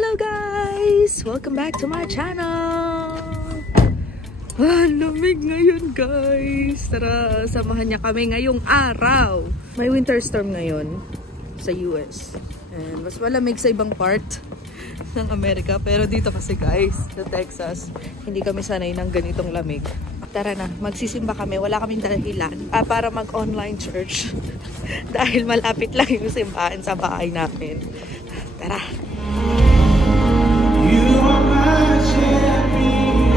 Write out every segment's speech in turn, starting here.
Hello guys! Welcome back to my channel! Lamig ngayon guys! Tara, samahan niya kami ngayong araw. May winter storm ngayon sa US. And mas malamig sa ibang part ng Amerika. Pero dito kasi guys, sa Texas, hindi kami sanay ng ganitong lamig. Tara na, magsisimba kami. Wala kaming dahilan para mag-online church. Dahil malapit lang yung simbahan sa bahay namin. Tara! You are my champion.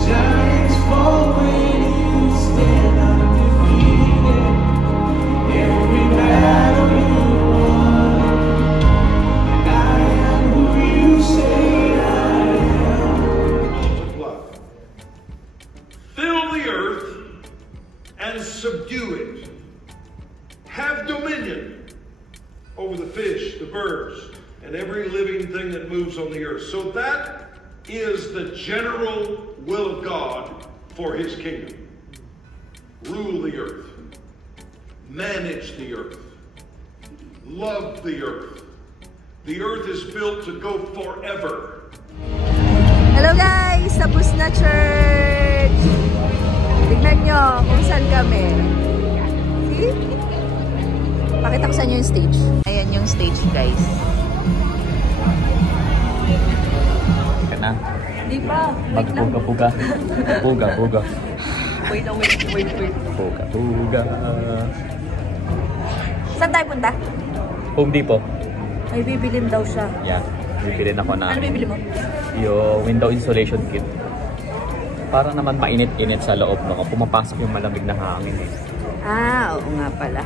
Giants fall when you stand undefeated. Every battle you won. I am who you say I am. Fill the earth and subdue it. Have dominion over the fish, the birds, and every living thing that moves on the earth. So that is the general will of God for his kingdom. Rule the earth. Manage the earth. Love the earth. The earth is built to go forever. Hello guys! Tapos na church! Tignan nyo kung saan kami. See? Pakita ko sa inyo yung stage. Ayan yung stage guys. Ka na. Di pa. Wait lang. Puga. Wait. Puga. Saan tayo punta? Home Depot. May bibilin daw siya. Yeah. Bibilin ako na. Ano bibili mo? Yung window insulation kit. Para naman mainit-init sa loob, no? Pumapasok yung malamig na hangin. Ah, oo nga pala.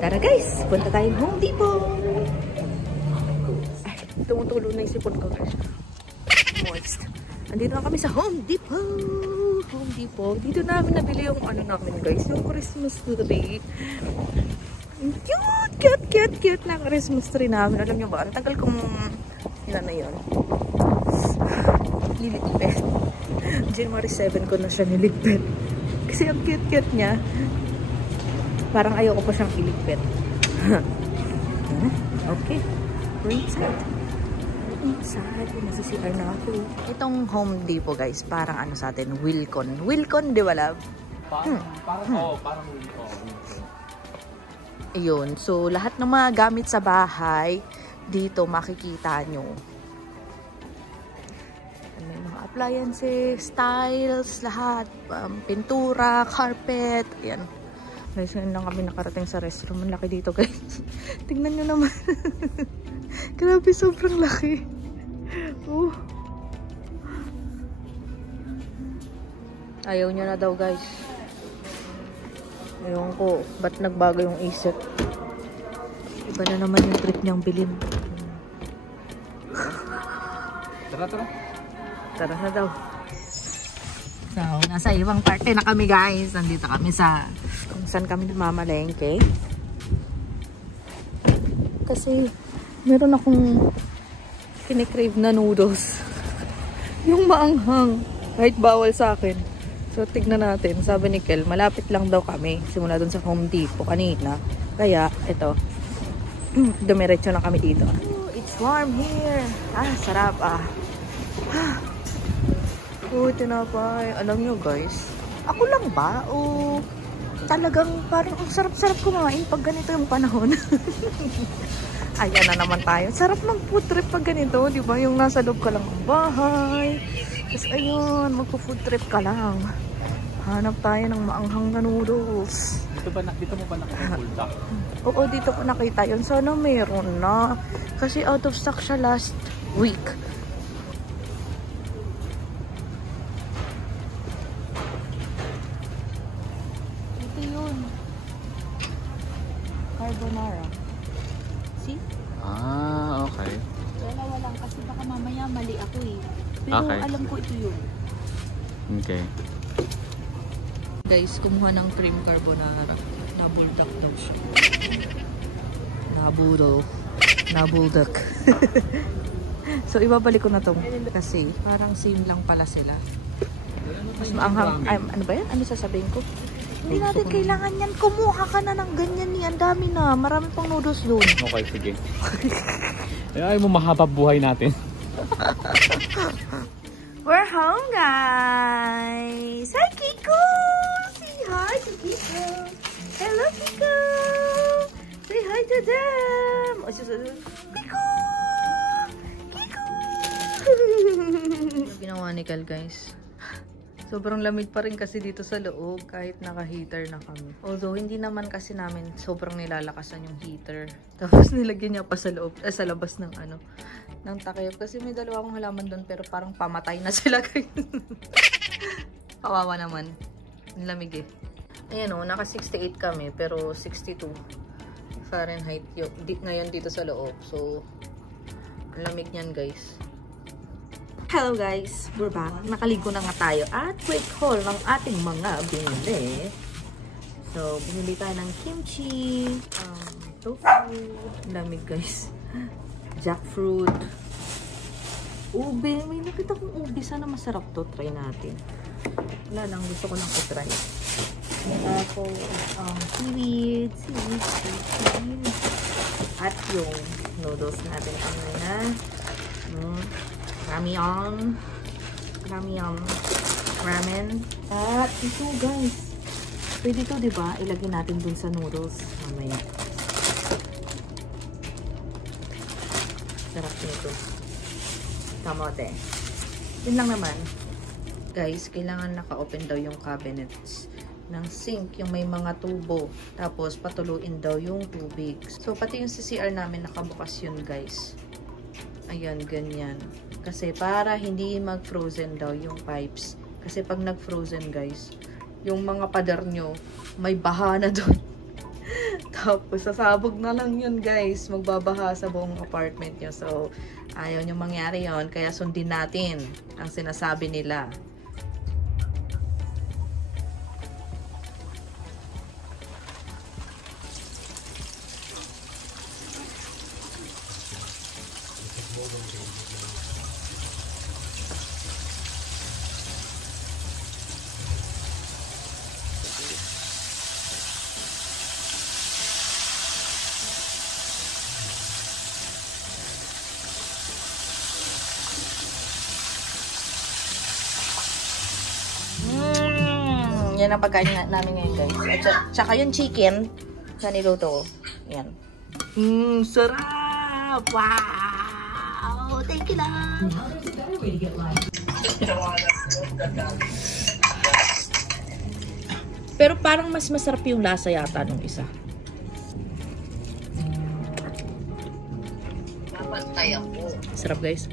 Tara guys, punta tayong Home Depot. Ay, tumutulo na yung sipon ko guys. Moist. Andito na kami sa Home Depot. Home Depot. Dito namin nabili yung ano namin guys, yung Christmas tree. Cute lang Christmas tree namin. Alam nyo ba, ang tagal kong ilan na yun. Liligpit. January 7 ko na siya niligpit. Kasi ang cute niya. Parang ayoko pa siyang iligpit. Okay. We're inside. Masisipar na ako. Itong Home Depot guys, parang ano sa atin, Wilcon. Wilcon, di ba love? Parang Wilcon. Ayun. So, lahat ng mga gamit sa bahay, dito makikita nyo. May mga appliances, tiles, lahat. Pintura, carpet. Ayan. Guys, ngayon lang kami nakarating sa restroom. Ang laki dito guys. Tingnan nyo naman. Grabe, sobrang laki. Ayaw nyo na daw guys. Ayaw ko. Ba't nagbago yung isip? Iba na naman yung trip niyang bilhin. Tara na daw. So, nasa ibang parte na kami guys. Nandito kami sa kung saan kami mamalengke. Kasi meron akong kinikrave na noodles. Yung maanghang. Kahit bawal sa akin. So, tignan natin. Sabi ni Kel, malapit lang daw kami. Simula dun sa Home Depot kanina. Kaya, ito. Dumiretso na kami dito. Oh, it's warm here. Ah, sarap ah. Oh, tinapay. Alam nyo guys, ako lang ba? O talagang parang ang sarap-sarap kumain pag ganito yung panahon. Ayan na naman tayo. Sarap ng food trip pag ganito. Diba? Yung nasa loob ka lang ng bahay. Tapos ayun, magpo-food trip ka lang. Hanap tayo ng maanghang na noodles. Dito mo ba nakita? Oo, dito ko nakita yun. Sana meron na. Kasi out of stock siya last week. Ito yun. Carbonara. See? Ah, okay. Dalawa lang kasi baka mamaya mali ako eh. Pero Okay. alam ko ito yun. Okay. Guys, kumuha ng cream carbonara. Nabuldak daw siya. Nabuldak. So, ibabalik ko na to. Kasi, parang same lang pala sila. Mas maanghang. Ano ba yan? Ano sasabihin ko? Hindi natin kailangan yan. Kumuha ka na ng ganyan niyan. Dami na. Marami pang noodles doon. Okay, sige. Ay mo mahaba buhay natin. We're home, guys! Hi, Kiko! Say hi to Kiko! Hello, Kiko! Say hi to them! Kiko! Kiko! Ginawa ni Cal, guys. Sobrang lamig pa rin kasi dito sa loob kahit naka-heater na kami. Although, hindi naman kasi namin sobrang nilalakasan yung heater. Tapos nilagyan niya pa sa loob, sa labas ng ng takip. Kasi may dalawa akong halaman doon pero parang pamatay na sila. Kawawa naman. Ang lamig eh. Ayan o, naka 68 kami pero 62 Fahrenheit ngayon dito sa loob. So, ang lamig niyan, guys. Hello guys, we're back. Nakaligo na nga tayo at quick haul ng ating mga binili. So, binili tayo ng kimchi, tofu, lamig guys, jackfruit, ube. May nakita kong ube. Sana masarap to. Try natin. Wala lang. Gusto ko lang i-try. Tapos, seaweed. At yung noodles natin kanina. Ramyeon. Ramen. At ito guys. Pwede ito, diba? Ilagay natin dun sa noodles. Mamaya. Sarap nito. Kamote. Yun lang naman. Guys, kailangan naka-open daw yung cabinets ng sink, yung may mga tubo. Tapos, patuluin daw yung tubig. So, pati yung CCR namin nakabukas yun, guys. Ayan, ganyan. Kasi para hindi mag-frozen daw yung pipes. Kasi pag nag-frozen, guys, yung mga pader nyo, may baha na doon. Tapos, sasabog na lang yun, guys. Magbabaha sa buong apartment nyo. So, ayaw nyo mangyari yon. Kaya sundin natin ang sinasabi nila. Yan ang pagkain namin ngayon, guys. At saka yung chicken na niluto ko. Yan. Sarap! Wow! Thank you lang! Pero parang mas masarap yung lasa yata nung isa. Sarap, guys.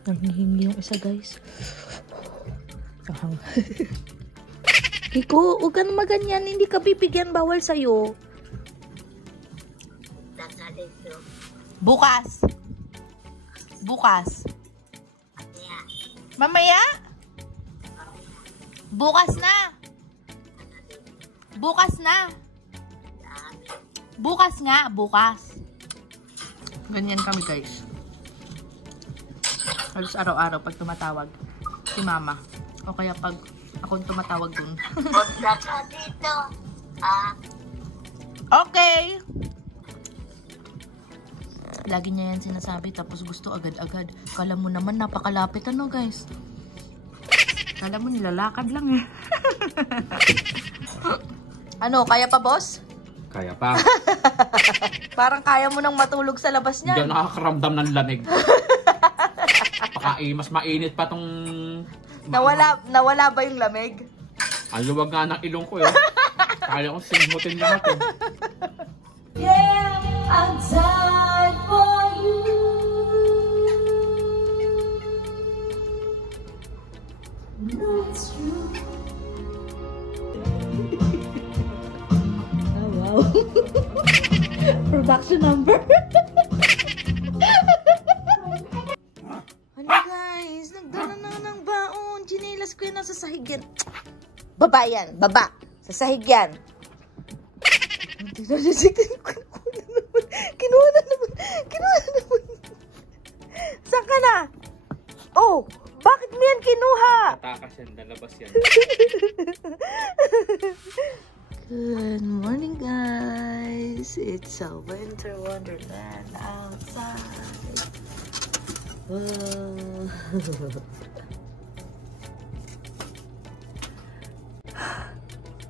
Nanghihingi yung isa, guys. Kiko, huwag ka na maganyan. Hindi ka bibigyan. Bawal sa'yo. Bukas. Bukas. Mamaya? Bukas na. Bukas na. Bukas nga. Bukas. Ganyan kami, guys. Halos araw-araw pag tumatawag si mama. O kaya pag akong tumatawag dun. Punta ka dito. Okay. Lagi niya yan sinasabi tapos gusto agad-agad. Kala mo naman napakalapit ano, guys. Kala mo nilalakad lang eh. Ano, kaya pa, boss? Kaya pa. Parang kaya mo nang matulog sa labas niya. Hindi ako nakakaramdam ng lamig. Mas mainit pa tong... Nawala ba yung lamig? Ang luwag nga ng ilong ko eh. Kaya kong simutin lahat eh. Yeah, I'm died for you. No, it's true. Oh, wow. Production number. Ano, guys? Nagdala na ng baon. Chinelas ko yun nasa sahig yan. Baba yan. Baba. Sa sahig yan. Kinuha na naman. Saan ka na? Oh, bakit mo yan kinuha? Takas yan, lalabas yan. Good morning, guys. It's a winter wonderland outside.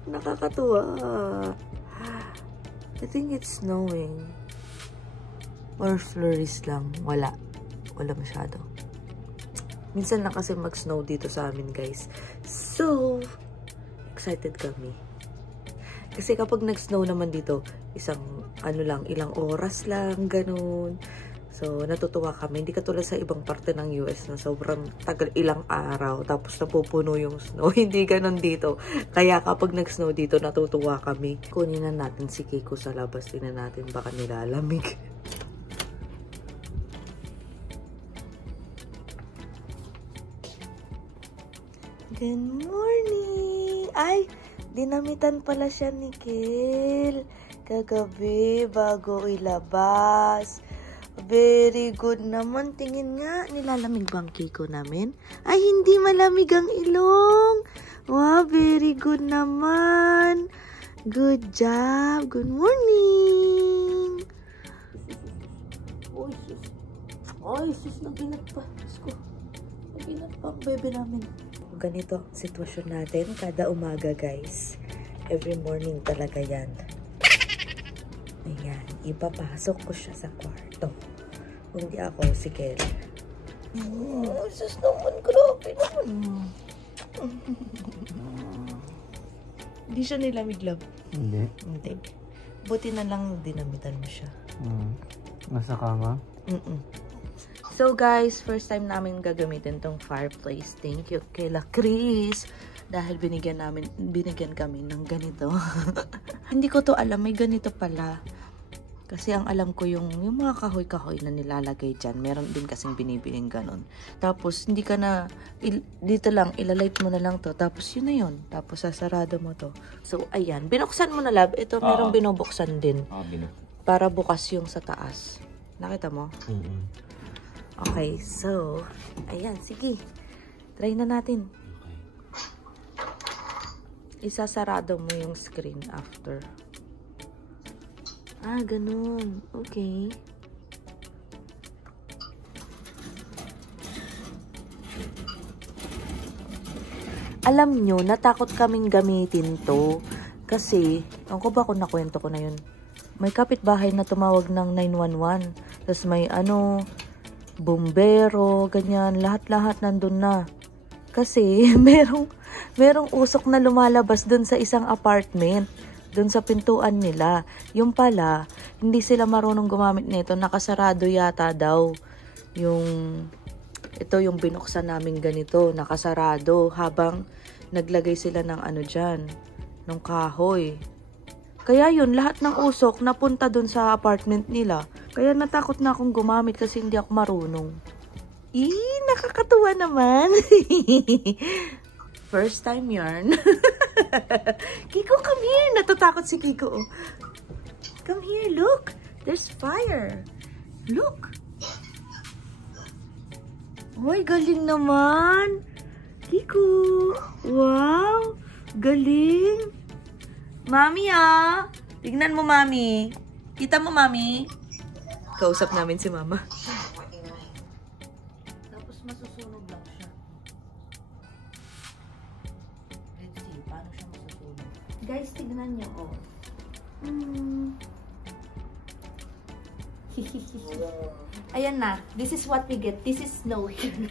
Nakakatuwa. I think it's snowing. Or flurries lang. Wala masyado. Minsan lang kasi mag-snow dito sa amin, guys. So, excited kami. Kasi kapag nag-snow naman dito, ilang oras lang, ganun. So, natutuwa kami. Hindi katulad sa ibang parte ng US na sobrang tagal, ilang araw, tapos napupuno yung snow. Hindi ganun dito. Kaya kapag nag-snow dito, natutuwa kami. Kunin na natin si Kiko sa labas. Tingnan natin baka nilalamig. Good morning! Ay, dinamitan pala siya ni Kel kagabi bago ilabas. Very good naman. Tingin nga, nilalamig ba ang Kiko namin? Ay, hindi malamig ang ilong. Wow, very good naman. Good job. Good morning. Oy, sus. Oy, sus, naginat pa. Naginat pa ang bebe namin. Ganito ang sitwasyon natin kada umaga, guys. Every morning talaga yan. Ayan, ipapasok ko siya sa kwarto. Kung di ako, si Kel. Sus naman, grabe naman. Hindi siya nilamig, love? Hindi. Hindi. Buti na lang dinamitan mo siya. Nasa kama? So guys, first time namin gagamitin tong fireplace. Thank you kila Chris. Dahil binigyan kami ng ganito. Hindi ko to alam, may ganito pala. Kasi ang alam ko yung mga kahoy-kahoy na nilalagay dyan. Meron din kasing binibiling ganun. Tapos, hindi ka na, dito lang, ilalight mo na lang to. Tapos, yun na yun. Tapos, sasarado mo to. So, ayan. Binuksan mo na, lab. Ito, merong binubuksan din. Para bukas yung sa taas. Nakita mo? Okay, so, ayan. Sige. Try na natin. Isasarado mo yung screen after. Ah, ganun. Okay. Alam nyo, natakot kaming gamitin to. Kasi, ako ba kung nakwento ko na yun? May kapitbahay na tumawag ng 911. Tapos may bumbero, ganyan. Lahat-lahat nandun na. Kasi, merong usok na lumalabas dun sa isang apartment. Dun sa pintuan nila. Yung pala, hindi sila marunong gumamit nito. Nakasarado yata daw. Ito yung binuksan namin ganito. Nakasarado. Habang naglagay sila ng dyan. Ng kahoy. Kaya yun, lahat ng usok napunta dun sa apartment nila. Kaya natakot na akong gumamit kasi hindi ako marunong. Nakakatuwa naman. First time yarn. Kiko, come here. Natatakot si Kiko. Come here, look. There's fire. Look. Uy, galing naman. Kiko. Wow. Galing. Mami, tignan mo, Mami. Kita mo, Mami. Kausap namin si Mama. Tapos masusunog lang siya. Let's see, paano siya masusunog. Guys, tignan niyo, Ayan na. This is what we get. This is snow here.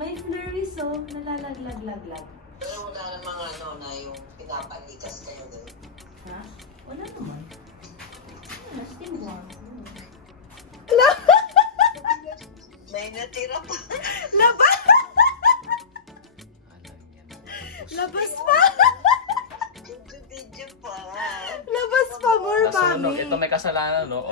May flurries, nalalaglag-laglag. Pero wala namang na yung pinapalikas kayo doon. Ha? Wala naman. Still warm. May natira pa. Labas pa! Video pa. Labas pa more, Mami. Ito may kasalanan, no?